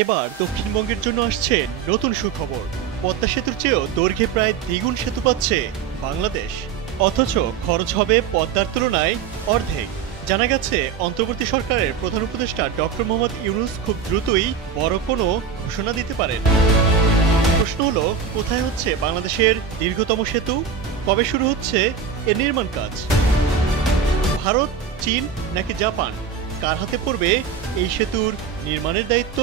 এবার দক্ষিণবঙ্গের জন্য আসছে নতুন সুখবর। পদ্মা সেতুর চেয়েও দৈর্ঘ্যে প্রায় দ্বিগুণ সেতু পাচ্ছে বাংলাদেশ, অথচ খরচ হবে পদ্মার তুলনায় অর্ধেক। জানা গেছে অন্তর্বর্তী সরকারের প্রধান উপদেষ্টা ডক্টর মোহাম্মদ ইউনূস খুব দ্রুতই বড় কোনো ঘোষণা দিতে পারেন। প্রশ্ন হলো, কোথায় হচ্ছে বাংলাদেশের দীর্ঘতম সেতু, কবে শুরু হচ্ছে এর নির্মাণ কাজ? ভারত, চীন নাকি জাপান, কার হাতে পড়বে এই সেতুর নির্মাণের দায়িত্ব?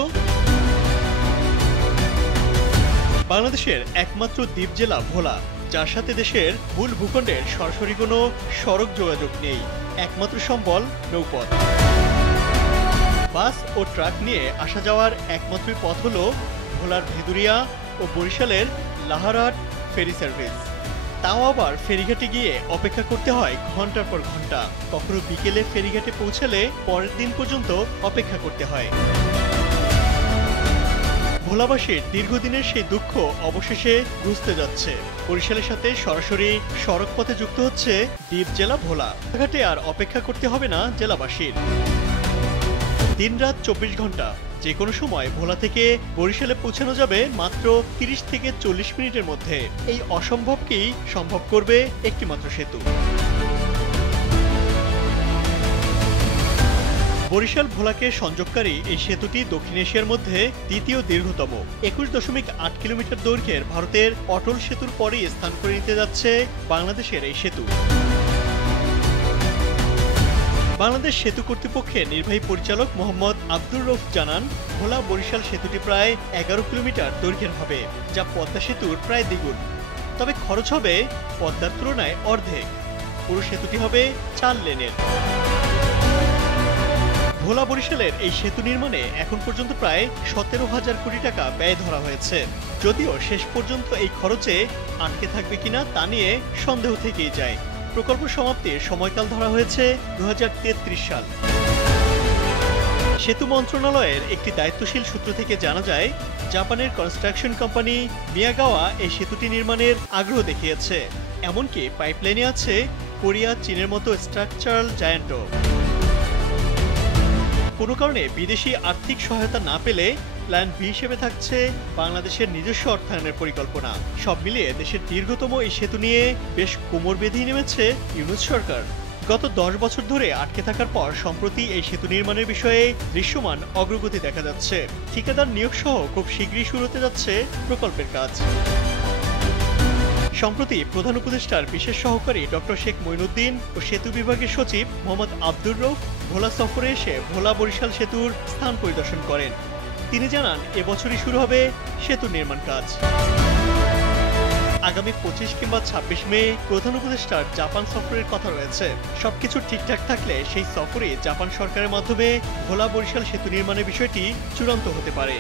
বাংলাদেশের একমাত্র দ্বীপ জেলা ভোলা, যার সাথে দেশের মূল ভূখণ্ডের সরাসরি কোনো সড়ক যোগাযোগ নেই। একমাত্র সম্বল নৌপথ। বাস ও ট্রাক নিয়ে আসা যাওয়ার একমাত্র পথ হলো ভোলার ভেদুরিয়া ও বরিশালের লাহারহাট ফেরি সার্ভিস। তাও আবার ফেরিঘাটে গিয়ে অপেক্ষা করতে হয় ঘন্টার পর ঘন্টা। কখনো বিকেলে ফেরিঘাটে পৌঁছালে পরের দিন পর্যন্ত অপেক্ষা করতে হয়। ভোলাবাসীর দীর্ঘদিনের সেই দুঃখ অবশেষে ঘুচতে যাচ্ছে। বরিশালের সাথে সরাসরি সড়ক পথে যুক্ত হচ্ছে দ্বীপ জেলা ভোলা। ঘাটে আর অপেক্ষা করতে হবে না জেলাবাসীর। দিনরাত 24 ঘন্টা যে কোনো সময় ভোলা থেকে বরিশালে পৌঁছানো যাবে মাত্র 30 থেকে 40 মিনিটের মধ্যে। এই অসম্ভবকেই সম্ভব করবে একটিমাত্র সেতু। বরিশাল ভোলাকে সংযোগকারী এই সেতুটি দক্ষিণ এশিয়ার মধ্যে দ্বিতীয় দীর্ঘতম। 21.8 কিলোমিটার দৈর্ঘ্যের ভারতের অটল সেতুর পরেই স্থান করে নিতে যাচ্ছে বাংলাদেশের এই সেতু। বাংলাদেশ সেতু কর্তৃপক্ষের নির্বাহী পরিচালক মোহাম্মদ আব্দুর রউফ জানান, ভোলা বরিশাল সেতুটি প্রায় 11 কিলোমিটার দৈর্ঘ্যের হবে, যা পদ্মা সেতুর প্রায় দ্বিগুণ। তবে খরচ হবে পদ্মার তুলনায় অর্ধেক। পুরো সেতুটি হবে 4 লেনের। ভোলা বরিশালের এই সেতু নির্মাণে এখন পর্যন্ত প্রায় 17,000 কোটি টাকা ব্যয় ধরা হয়েছে। যদিও শেষ পর্যন্ত এই খরচে আটকে থাকবে কিনা তা নিয়ে সন্দেহ থেকেই যায়। প্রকল্প সমাপ্তির সময়কাল ধরা হয়েছে 2033 সাল। সেতু মন্ত্রণালয়ের একটি দায়িত্বশীল সূত্র থেকে জানা যায়, জাপানের কনস্ট্রাকশন কোম্পানি মিয়াগাওয়া এই সেতুটি নির্মাণের আগ্রহ দেখিয়েছে। এমনকি পাইপলাইনে আছে কোরিয়া, চীনের মতো স্ট্রাকচারাল জায়ান্টও। কোনো কারণে বিদেশি আর্থিক সহায়তা না পেলে প্ল্যান বি হিসেবে থাকছে বাংলাদেশের নিজস্ব অর্থায়নের পরিকল্পনা। সব মিলিয়ে দেশের দীর্ঘতম এই সেতু নিয়ে বেশ কোমর বেঁধেই নেমেছে ইউনূস সরকার। গত 10 বছর ধরে আটকে থাকার পর সম্প্রতি এই সেতু নির্মাণের বিষয়ে দৃশ্যমান অগ্রগতি দেখা যাচ্ছে। ঠিকাদার নিয়োগ সহ খুব শীঘ্রই শুরু হতে যাচ্ছে প্রকল্পের কাজ। সম্প্রতি প্রধান উপদেষ্টার বিশেষ সহকারী ডক্টর শেখ মঈনুদ্দিন ও সেতু বিভাগের সচিব মোহাম্মদ আব্দুর রউফ ভোলা সফরে এসে ভোলা বরিশাল সেতুর স্থান পরিদর্শন করেন। তিনি জানান, এবছরই শুরু হবে সেতুর নির্মাণ কাজ। আগামী 25 কিংবা 26 মে প্রধান উপদেষ্টার জাপান সফরের কথা রয়েছে। সবকিছু ঠিকঠাক থাকলে সেই সফরে জাপান সরকারের মাধ্যমে ভোলা বরিশাল সেতু নির্মাণের বিষয়টি চূড়ান্ত হতে পারে।